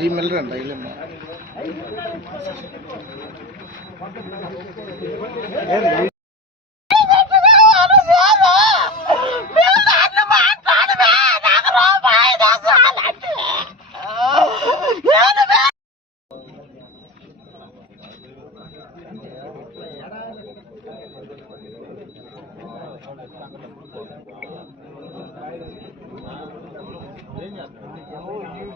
ఈ మిల్ రండి Yellamma Oh, you